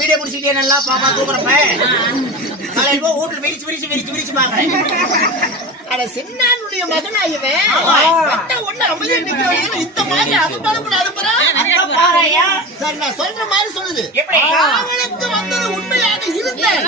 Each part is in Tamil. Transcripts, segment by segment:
வீடியோ முடிச்சுட்டே நல்லா பாப்பா தூக்குறப்ப காலையில போ வீட்டுல விரிச்சு பாக்குறேன். அட சின்னானுடைய மகனாயவன் ஒண்ணு அமைதியா இந்த மாதிரி அகப்படக்கூடாது சார். நான் சொல்ற மாதிரி சொல்லுது. காவலுக்கு வந்தது உண்மையாக இருந்தேன்.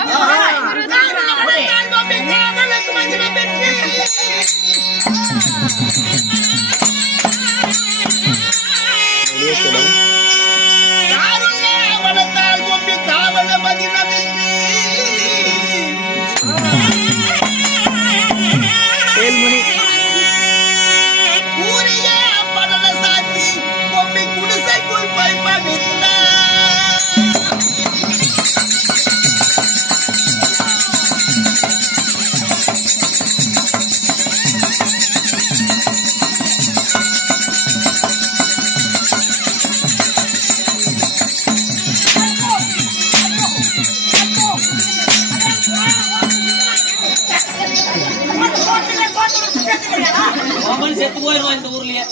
வளர்த்தால் கொண்டு காவல மதினம் ஊரையே படல சாத்தி பொம்மை குடிசைக்குள் போய் படுத்த செத்து போயிருவோம் இந்த ஊர்லயே.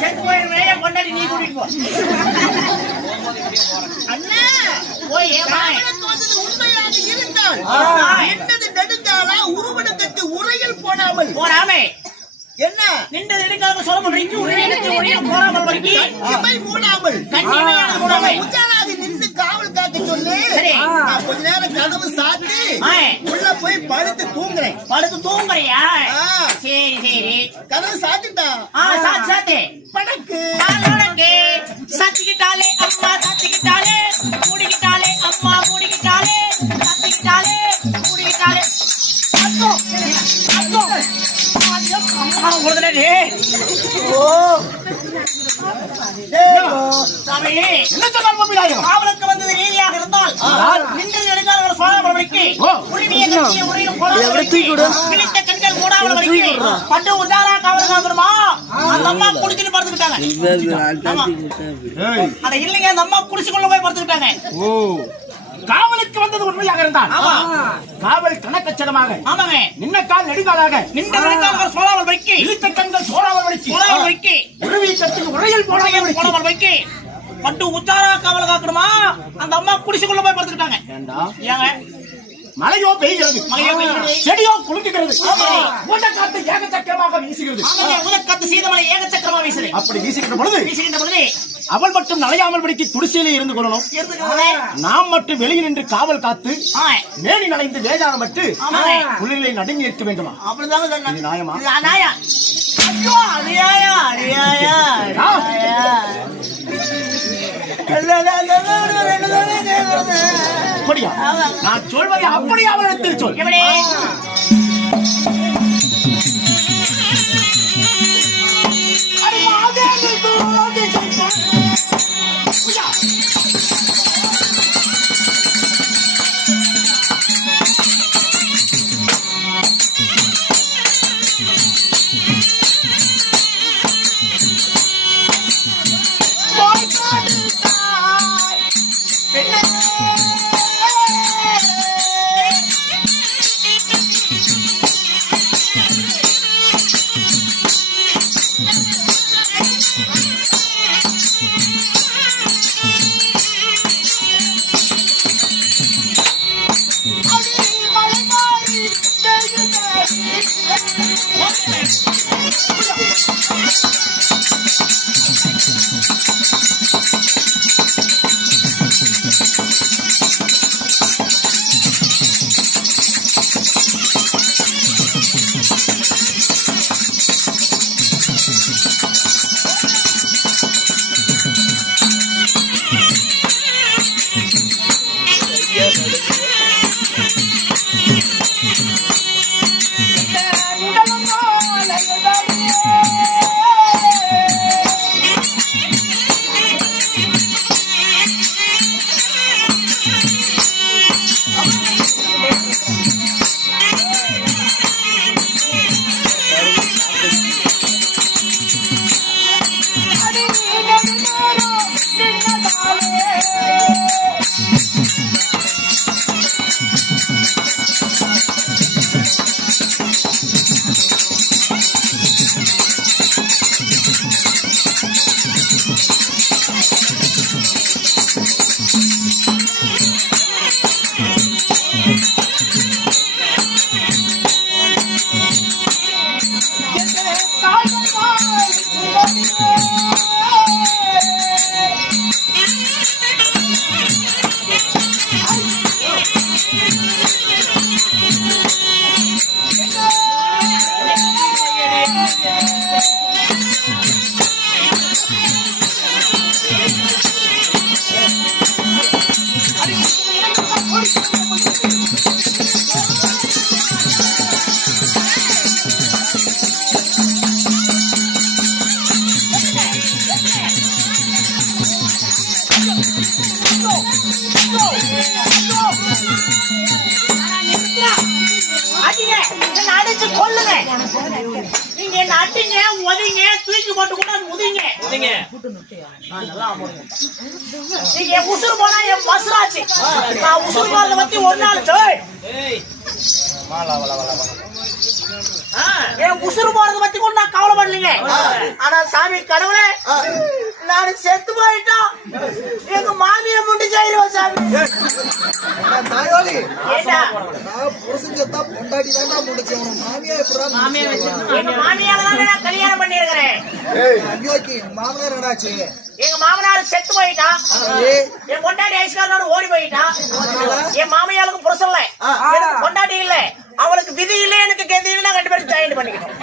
செத்து போயிருவேன் கொண்டாடி நீ கூட்டிட்டு போ. அண்ணா உண்மையாக இருந்தால் என்னது நெடுங்காலா உருவெடுத்து உரையில் போடாமல் என்ன நின்றது நெடுங்கால சொல்ல முடியும் உரையில் போடாமல் மூடாமல் உச்சாராதி நின்று காவல் காக்க சொல்லு. நான் கொஞ்ச நேரம் கதவு சாத்தி உள்ள போய் படுத்து தூங்குறியா? சரி கதவு சாத்திட்டா சாத்தி படக்கு சாத்திக்கிட்டாலே அம்மா சாத்திக்கிட்டாலே மூடிக்கிட்டாலே அம்மா மூடிக்கிட்டாலே சாத்திக்கிட்டாலே மூடிக்கிட்டாலே காவலுக்கு வந்தது ரீதியாக இருந்தால் பட்டு உதாரா காவல் காக்கணுமா? அந்த அம்மா குடிச்சுட்டு படுத்துக்கிட்டாங்க. அட இல்லைங்க, அந்த அம்மா குடிச்சுக்குள்ள போய் படுத்துக்கிட்டாங்க. காவலுக்கு வந்தது உண்மையாக இருந்தால் காவல் கணக்கச்சதமாக நின்ன கால் நெடுங்காலாக சோழாமல் வைக்க இழுத்த கண்கள் சோழாமல் வைக்க உறவியத்துக்கு உரையில் போடாமல் வைக்க பட்டு உச்சாரா காவல் காக்கணுமா? அந்த அம்மா குடிசுக்குள்ள போய் படுத்துக்கிட்டாங்க. ஏங்க மழையோ பெய்கிறது, செடியோ குலுங்குகிறது, ஊட்டக்காத்து ஏகச்சக்கரமாக வீசுகிறது. ஊட்டக்காத்து சீதமலை ஏகச்சக்கரமாக வீசுது. அப்படி வீசுகின்ற பொழுது அவள் மட்டும் நலையாமல் படிக்க துடிசையிலே இருந்து கொள்ளணும். நாம் மட்டும் வெளியே நின்று காவல் காத்து மேனி நலைந்து வேதானம் பட்டு குளிரை நடுங்கி இருக்க வேண்டுமா? அப்படிதான் நியாயமா? நான் சொல்வதை அப்படியே அவள் எடுத்து சொல். அடிச்சு கொல்லுங்க. நீங்க என்ன அடிங்க, உதைங்க, தூக்கி போட்டு கூட முதிங்க. நீங்க என் உசுறு போனா என் மசுராச்சு. நான் உசுறு போறத பத்தி ஒரு நாள் என் உசுறு போறத பத்தி கூட நான் கவலைப்படலீங்க. ஆனா சாமி கடவுளே, நான் செத்து போயிட்டா எங்க மாமியை முடிஞ்சாயிருவோம் சாமி. எங்க மாமியால நான் கல்யாணம் பண்ணிருக்கிறேன். எங்க மாமனார் செத்து போயிட்டா, என் பொண்டாட்டி ஐஸ்காரனோட ஓடி போயிட்டா. என் மாமியாளுக்கு புருஷன் இல்ல, எனக்கு பொண்டாட்டி இல்ல, அவளுக்கு விதி இல்ல, எனக்கு கெதி இல்ல. ரெண்டு பேரும் ஜாயின் பண்ணிக்கிட்டோம்.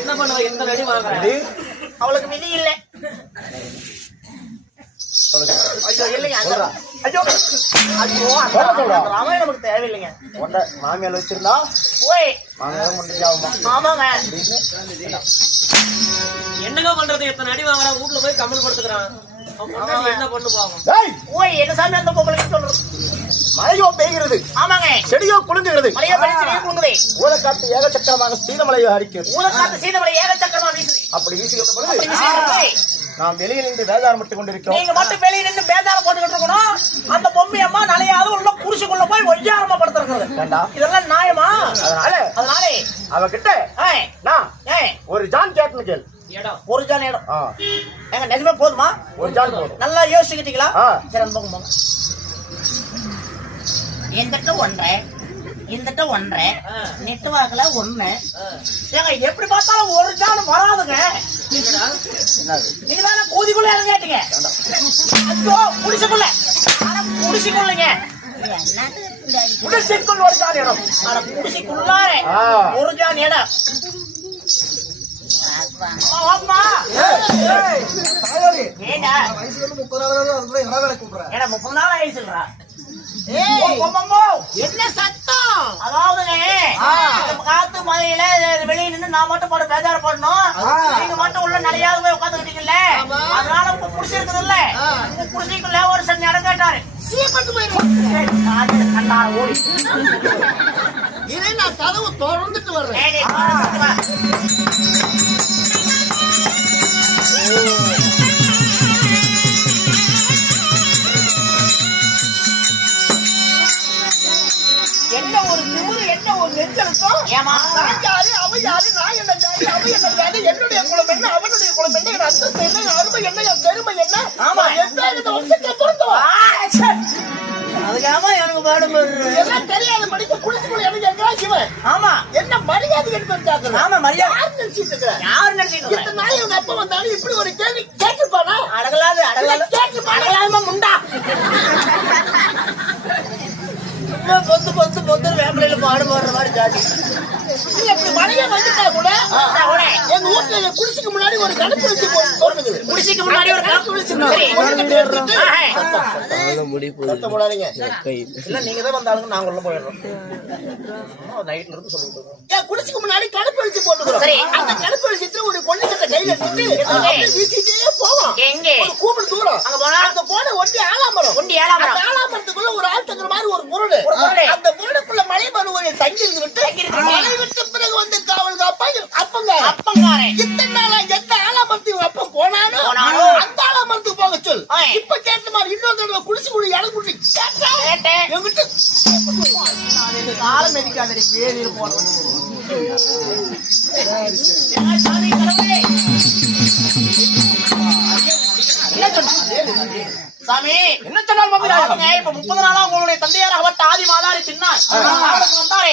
என்ன பண்ணுவ? எந்த ரெடி வாங்குற? அவளுக்கு விதி இல்ல. ஐயோ இல்லைங்க, ஐயோ ஐயோ அவன் நமக்கு தேவையில்லைங்க. மாமியால் வச்சிருந்தா போய் ஆமாங்க. என்னங்க பண்றது? எத்தனை அடி வாங்குறா, வீட்டுல போய் கம்மல் படுத்துக்கிறான். என்ன பண்ணு பாவம். என்ன சாமி அந்த பொம்பளைக்கு சொல்றது? மழையோ பெய்கிறது, ஆமாங்க. செடியோ குலுங்குகிறது, மழையோ குலுங்குது. ஊழக்காத்து ஏகச்சக்கரமாக சீதமலையோ அடிக்கிறது. ஊழக்காத்து சீதமலை ஏகச்சக்கரமா வீசுது. அப்படி வீசுகின்ற பொழுது நாம் வெளியில் நின்று வேதாரம் மட்டும் கொண்டிருக்கிறோம். நீங்க மட்டும் வெளியே நின்று வேதாரம் போட்டுக்கிட்டு இருக்கணும். அந்த பொம்மை அம்மா நலையாவது உள்ள குடிசுக்குள்ள போய் ஒய்யாரமா படுத்திருக்கிறது. இதெல்லாம் நியாயமா? அதனால அவகிட்ட நான் ஒரு ஜான் கேட்னு கேள். ஒரு ஜான் இடம் எங்க நிஜமே போதுமா? ஒரு ஜான் போதும். நல்லா யோசிச்சுக்கிட்டீங்களா? சரி அந்த பக்கம் போங்க. எந்திட்ட ஒன்றரை, இந்திட்ட ஒன்றரை, நெட்டு வாக்குல ஒண்ணு. ஏங்க எப்படி பார்த்தாலும் ஒரு ஜான் வராதுங்க. நீங்க தானே கூதிக்குள்ள இறங்க கேட்டீங்க. ஐயோ குடிசுக்குள்ள, குடிசுக்குள்ளங்க, குடிசைக்குள் ஒரு ஜான் இடம். ஆனா குடிசைக்குள்ளார ஒரு ஜான் இடம். ஏண்டா 30 நாள் ஆயிடுச்சுல்றா. என்ன சத்தம்? அதாவது காத்து மழையில வெளியே நின்று நான் மட்டும் போட பேஜார போடணும். நீங்க மட்டும் உள்ள நிறைய போய் உட்காந்துக்கிட்டீங்கல்ல, அதனால உங்க புடிச்சிருக்குது இல்ல, உங்க புடிச்சிக்குள்ள ஒரு சன் இடம் கேட்டாரு. ஓடி இதை நான் கதவு திறந்துட்டு வர்றேன். என்ன ஒரு திமிரு, என்ன ஒரு நெஞ்சலுக்கும். ஏமா யாரு அவ யாரு, நான் என்ன ஜாதி, அவ என்ன ஜாதி, என்னுடைய குலம் என்ன, அவனுடைய குலம் என்ன, என் அந்தஸ்து என்ன, என் அருமை என்ன, என் பெருமை என்ன. ஆமா அதுக்காக எனக்கு பாடம் எல்லாம் தெரியாத மணிக்கு குளிச்சுக்குள்ள எனக்கு எங்க இவன். ஆமா என்ன மரியாதை எடுத்து. ஆமா மரியாதை யாரு நினைச்சிட்டு இருக்க? யாரு நினைச்சிட்டு இருக்க? நாய் உங்க அப்பா வந்தாலும் இப்படி ஒரு கேள்வி கேட்டுப்பானா? அடகலாது அடகலாது முண்டா. பொத்து பொத்து பொத்து வேப்பலையில பாடு போடுற மாதிரி ஜாதி. மழைய வந்துட்டா கூட எங்க வீட்டுல குடிசுக்கு முன்னாடி ஒரு கணக்கு வச்சு போடுறது. குடிசுக்கு முன்னாடி ஒரு கணக்கு வச்சு இல்ல நீங்க தான் வந்தாலும் நாங்க உள்ள போயிடுறோம். நைட்ல இருந்து சொல்லிட்டு குடிசுக்கு முன்னாடி கணக்கு வச்சு போட்டுக்கிறோம். அந்த கணக்கு வச்சுட்டு ஒரு பொண்ணு கிட்ட கையில எடுத்துட்டு வீசிட்டே போவோம். எங்க கூப்பிடு தூரம் அங்க போனா அந்த போன ஒட்டி ஆலாமரம், ஒண்டி ஆலாமரம், ஆலாமரத்துக்குள்ள ஒரு ஆள் தங்குற மாதிரி ஒரு முருடு. அந்த முருடுக்குள்ள மலை மனுவரை தங்கி இருந்து விட்டு மலை விட்டு பிறகு வந்து காவல் காப்பாங்க அப்பங்காரன். இத்தனை நாளா எந்த ஆலாமரத்துக்கு அப்பம் போனாலும் அந்த ஆலாமரத்துக்கு போக சொல். இப்ப கேட்ட மாதிரி இன்னொரு குடிச்சு குடி இடம் குடி கேட்டேன். எங்கிட்ட காலம் மெதிக்காத பேர் போடுறது. சாமி என்ன சொன்னாலும் இப்ப 30 நாளா உங்களுடைய தந்தையார் அவட்ட ஆதி மாதாரி சின்ன வந்தாரே.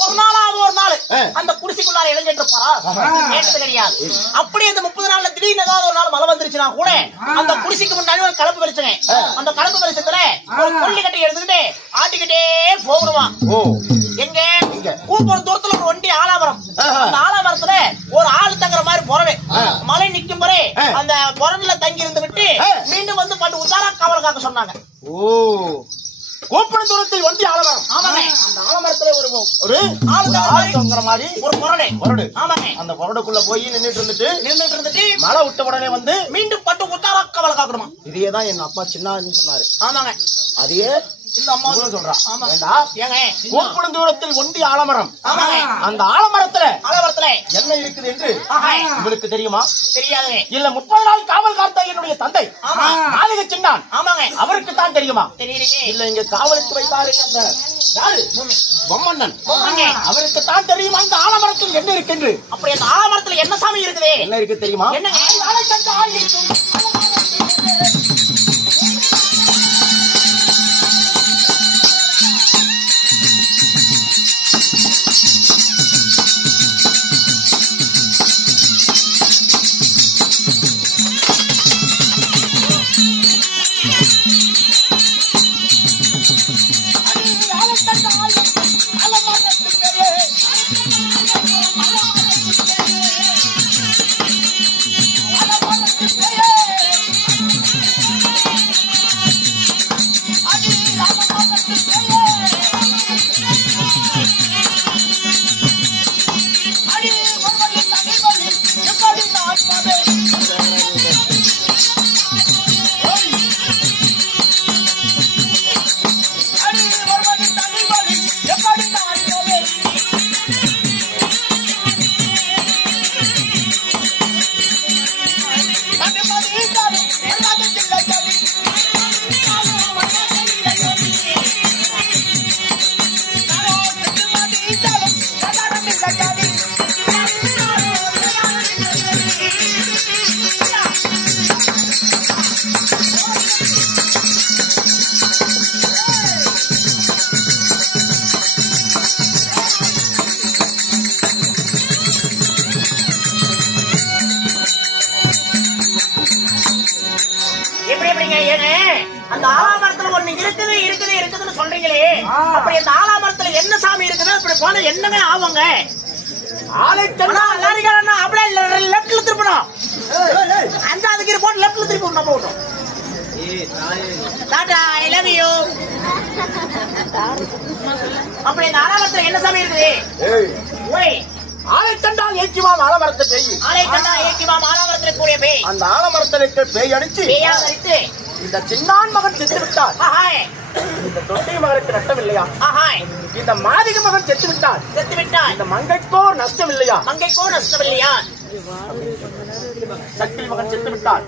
ஒரு நாளாவது ஒரு நாள் அந்த குடிசைக்குள்ளார இளைஞர் போறா கேட்டது கிடையாது. அப்படி அந்த 30 நாள்ல திடீர்னு ஏதாவது ஒரு நாள் மழை வந்துருச்சுன்னா கூட அந்த குடிசைக்கு முன்னாடி ஒரு கலப்பு வெளிச்சங்க. அந்த கலப்பு வெளிச்சத்துல ஒரு கொல்லி கட்டி எடுத்துக்கிட்டு ஆட்டிக்கிட்டே போகணுவான். எங்க கூப்பிடுற தூரத்துல ஒரு ஒண்டி ஆலாமரம். அந்த ஆலாமரத்துல ஒரு ஆள் தங்குற மாதிரி பொறவே மழை நிக்கும் போதே அந்த பொறன்ல தங்கி இருந்து விட்டு மீண்டும் வந்து பட்டு உத்தாரா காவல் காக்க சொன்னாங்க. கூப்பிடும் தூரத்தில் ஒண்டி ஆலமரம். ஆமாங்க. அந்த ஆலமரத்துல ஒரு ஆள் தங்குற மாதிரி ஒரு பொரடு. ஆமாங்க. அந்த பொரடுக்குள்ள போய் நின்னுட்டு இருந்துட்டு மழை விட்ட உடனே வந்து மீண்டும் பட்டு உத்தாரா காவல் காக்கணுமா. இதேதான் எங்க அப்பா சின்ன சொன்னாரு. ஆமாங்க. அதையே இந்த அம்மா சொல்றா. ஆமா. ஏண்டா? ஏங்க கூப்பிடும் தூரத்தில் ஒண்டி ஆலமரம். ஆமாங்க. அந்த ஆலமரத்துல ஆலமரத்துல என்ன இருக்குது என்று ஆஹா. உங்களுக்கு தெரியுமா? தெரியாதுங்க. இல்ல 30 நாள் காவல் காத்த என்னுடைய தந்தை ஆமா. மாளிகை சின்னான் ஆமாங்க. அவருக்கு தான் தெரியுமா? தெரியலையே. இல்ல இங்க காவலுக்கு வைத்தாரு அந்த யாரு பொம்மண்ணன் பொம்மண்ணே. அவருக்கு தான் தெரியுமா இந்த ஆலமரத்தில் என்ன இருக்குன்று? அப்படி அந்த ஆலமரத்துல என்ன சாமி இருக்குது? என்ன இருக்கு தெரியுமா? என்னங்க? அந்த ஆலமரத்துல ஒண்ணு இருக்குது இருக்குது இருக்குதுன்னு சொல்றீங்களே, அப்படி அந்த ஆலமரத்துல என்ன சாமி இருக்குது? அப்படி போன என்னங்க ஆவாங்க? அப்படியே லெப்ட்ல திருப்பணும். அந்த அதுக்கு போட்டு லெப்ட்ல திருப்பி நம்ம விட்டோம். Tata, I love you. அப்படி இந்த ஆலமரத்துல என்ன சாமி இருக்குது? ஓய், ஆலை கண்டால் ஏக்கிவாம் ஆலமரத்தை பேய். ஆலை கண்டால் ஏக்கிவாம் ஆலமரத்துல கூடிய பேய். அந்த ஆலமரத்திற்கு பேய் அடிச்சு பேயா அடித்து இந்த சின்னான் மகன் செத்து விட்டார். இந்த தொட்டை மகனுக்கு நஷ்டம் இல்லையா? இந்த மாதிக மகன் செத்து விட்டார். இந்த மங்கைக்கோ நஷ்டம் இல்லையா? மங்கைக்கோ நஷ்டம் இல்லையா? சக்கிலி மகன் செத்து விட்டார்.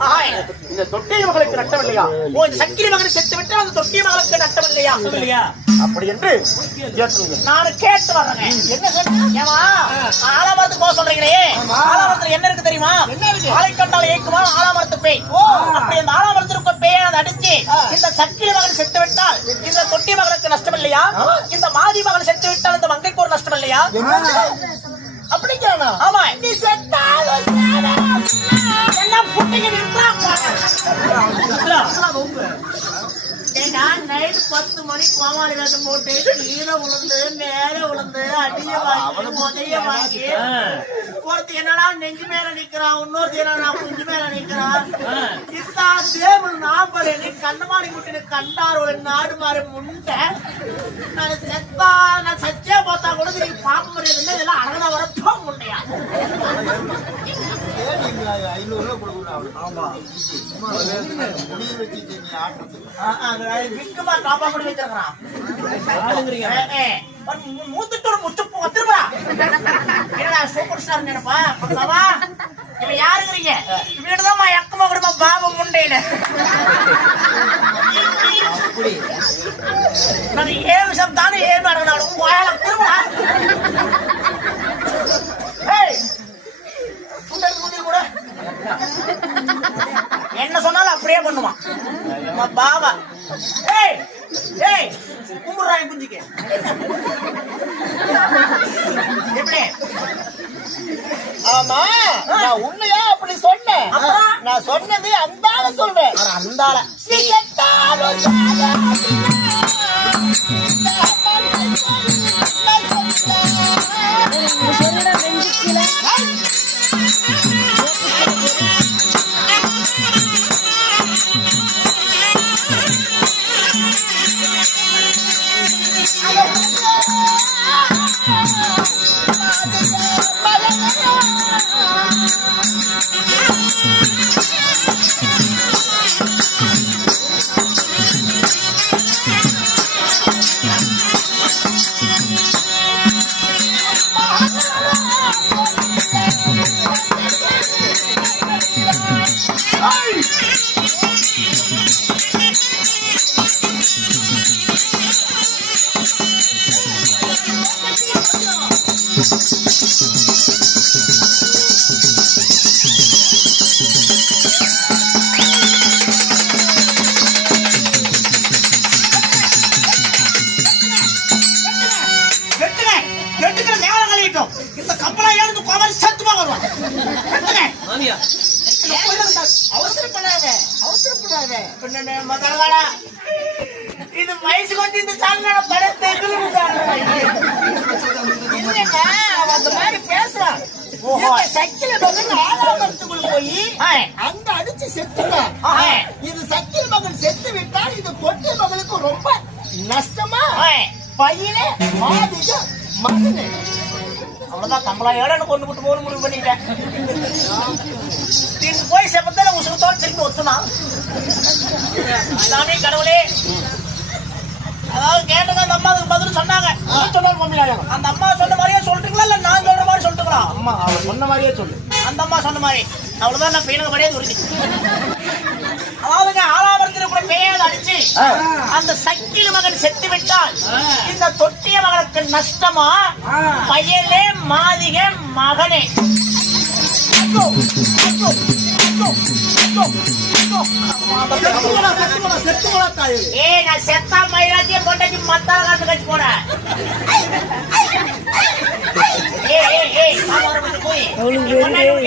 இந்த தொட்டை மகளுக்கு நஷ்டம் இல்லையா? ஓ, இந்த சக்கிலி மகன் செத்து விட்டால் அந்த தொட்டிய மகளுக்கு நஷ்டம் இல்லையா? அப்படி என்று நான் கேட்டு வர்றேன். என்ன சொல்றீங்க? ஆலமரத்துக்கு போக சொல்றீங்களே, ஆலமரத்துல என்ன இருக்கு தெரியுமா? ஆலை கண்டால் ஏக்குமா ஆலமரத்து பேய். அப்படி அந்த ஆலமரத்திற்கு பேயை அடிச்சு இந்த சக்கிலி மகன் செத்து விட்டால் இந்த தொட்டி மகளுக்கு நஷ்டம் இல்லையா? இந்த மாதி மகன் செத்து விட்டால் இந்த மங்கைக்கு ஒரு நஷ்டம் இல்லையா? அப்படிங்கிறானா? ஆமா. நீ செத்தாலும் என்ன புட்டிங்க நைட் 10 மணிக்கு கோமாளி வேஷம் போட்டு கீழே விழுந்து மேல விழுந்து அடிய வாங்கி உதைய வாங்கி ஒருத்தி என்னடா நெஞ்சு மேல நிக்கிறான், இன்னொருத்தி என்னடா குஞ்சு மேல நிக்கிறான். இத்தா தேவன் நாப்படு நீ கண்ணமாடி குட்டினு கண்டார் ஒரு நாடு மாறி முண்டை. நான் செத்தா நான் சச்சே பார்த்தா கூட நீ பாப்ப முடியாது. இதெல்லாம் அழகா வரப்போ முண்டையா? 500 ரூபாய் கொடுக்கணும். ஆமா, விக்குமா காப்பா கூட வச்சிருக்கான். மூத்துட்டு ஒரு முச்சுப்பு வந்துருவா. என்னடா சூப்பர் ஸ்டார் நினைப்பா? இப்ப யாருங்கிறீங்க? வீடுதான் எக்கமா கொடுப்பா பாபா முண்டையில. ஏ விஷயம் தானே ஏ மேடம் கோயால திரும்ப கூட என்ன சொன்னாலும் அப்படியே பண்ணுவான் பாபா. ஏய் ஏய் கும்பிடுறாங்க குஞ்சிக்கு எப்படி? ஆமா, நான் உன்னையா அப்படி சொன்னேன்? நான் சொன்னது அந்தால சொல்றேன். அந்தால முதல்ல இது வயசுக்கு வந்து இந்த சாங்க படத்தை இல்லைங்க அந்த மாதிரி பேசுறான். சக்கில மகன் ஆலாமரத்துக்குள் போய் அங்க அடிச்சு செத்துட்டான். இது சக்கில மகன் செத்து விட்டால் இது கொட்டிய மகனுக்கு ரொம்ப நஷ்டமா பையனே மாதிக மகனே அவ்வளவுதான் கம்பளாயோட கொண்டு விட்டு போன முடிவு பண்ணிட்டேன். இது போய் செப்பத்தால உசுகத்தோடு திரும்பி ஒத்துனா எல்லாமே கடவுளே. அதாவது கேட்டது அந்த அம்மாவுக்கு பதில் சொன்னாங்க. அந்த அம்மா சொன்ன மாதிரியே சொல்லிட்டுங்களா இல்ல நான் சொல்ற மாதிரி சொல்லிட்டுங்களா? அம்மா அவ சொன்ன மாதிரியே சொல்லு. அந்த அம்மா சொன்ன மாதிரி அவ்வளவுதான். நான் பையனுக்கு படியாது இருக்கு. அதாவதுங்க ஆலாவரத்தில் கூட பேயாத அடிச்சு அந்த சக்கில மகன் செத்து விட்டால் இந்த தொட்டிய மகனுக்கு நஷ்டமா பையனே மாதிக மகனே. நான் செத்தா மயிலாத்திய கொண்டாச்சு மத்தால காட்டு கட்சி போறேன்.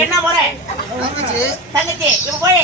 என்ன முறை தங்கச்சி இப்ப போய்